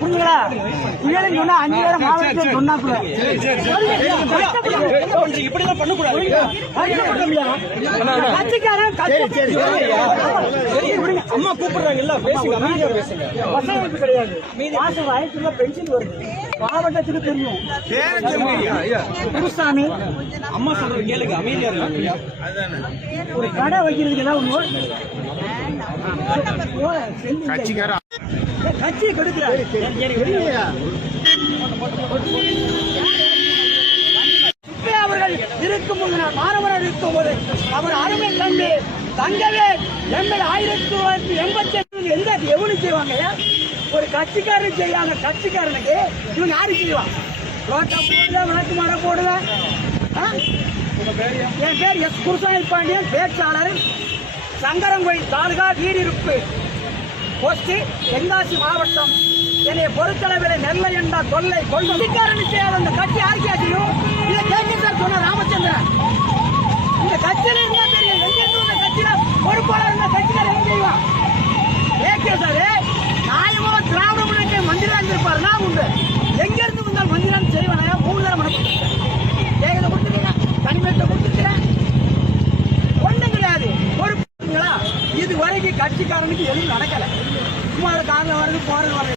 புரியுங்களா? ஏழைன்னு சொன்னா 5 பேரை மாவட்டத்தில் சொன்னாப்புல இப்படிலாம் பண்ணக்கூடாது. கட்சிக்காரன் அம்மா கூப்பிடுறாங்கல்ல, பேசுங்க கிடையாது. மாசம் வயசுல பென்ஷன் வருது, மாவட்டத்துக்கு தெரியும். குருசாமி அம்மா சொல்றது கேளுங்க, அமைதியா இருக்காங்க. ஒரு கடை வைக்கிறதுக்கு ஏதாவது கட்சி கெடுக்கிறாரு. அவர்கள் இருக்கும்போது, நான் மாணவர்கள் இருக்கும்போது அவர் அருமை கண்டு தங்கவே எங்கள் 1988 எந்த எவ்வளவு செய்வாங்க? ஒரு கட்சிக்காரன் செய்யாங்க. கட்சிக்காரனுக்கு இவங்க யாரு செய்வாங்க? ரோட்டா போடுவேன், விளக்கு மரம் போடுவேன். என் பேர் எஸ் குருசாமி பாண்டியன், பேச்சாளர், சங்கரங்கோயில் தாலுகா, வீடிருப்பு போஸ்ட், தென்காசி மாவட்டம். என்னை பொறுத்தளவில் நெல்லை என்ற தொல்லை கொள்கைக்காரன் செய்யாத அந்த கட்சி யாருக்கே தெரியும்? இதை கேட்க சார் சொன்ன ராமச்சந்திரன். இந்த கட்சியில இருந்தா தெரியும். எங்க இருந்து இந்த கட்சியில பொறுப்பாளர் இந்த கட்சியில என்ன செய்வான்? ஏகே சார் நியாயமா திராவிட முன்னேற்ற மந்திரா இருந்திருப்பாருன்னா உண்டு. எங்க இருந்து வந்தால் மந்திரான்னு செய்வானா? 3 தடவை மனப்பட்டு ஏகத்தை கொடுத்துருக்கேன், தனிமேட்டை கொடுத்துருக்கிறேன், ஒண்ணும் கிடையாது. பொறுப்புங்களா? இது வரைக்கும் கட்சிக்காரனுக்கு எதுவும் நடக்கல. சும்மா காரணம் வருது, போறது வருது.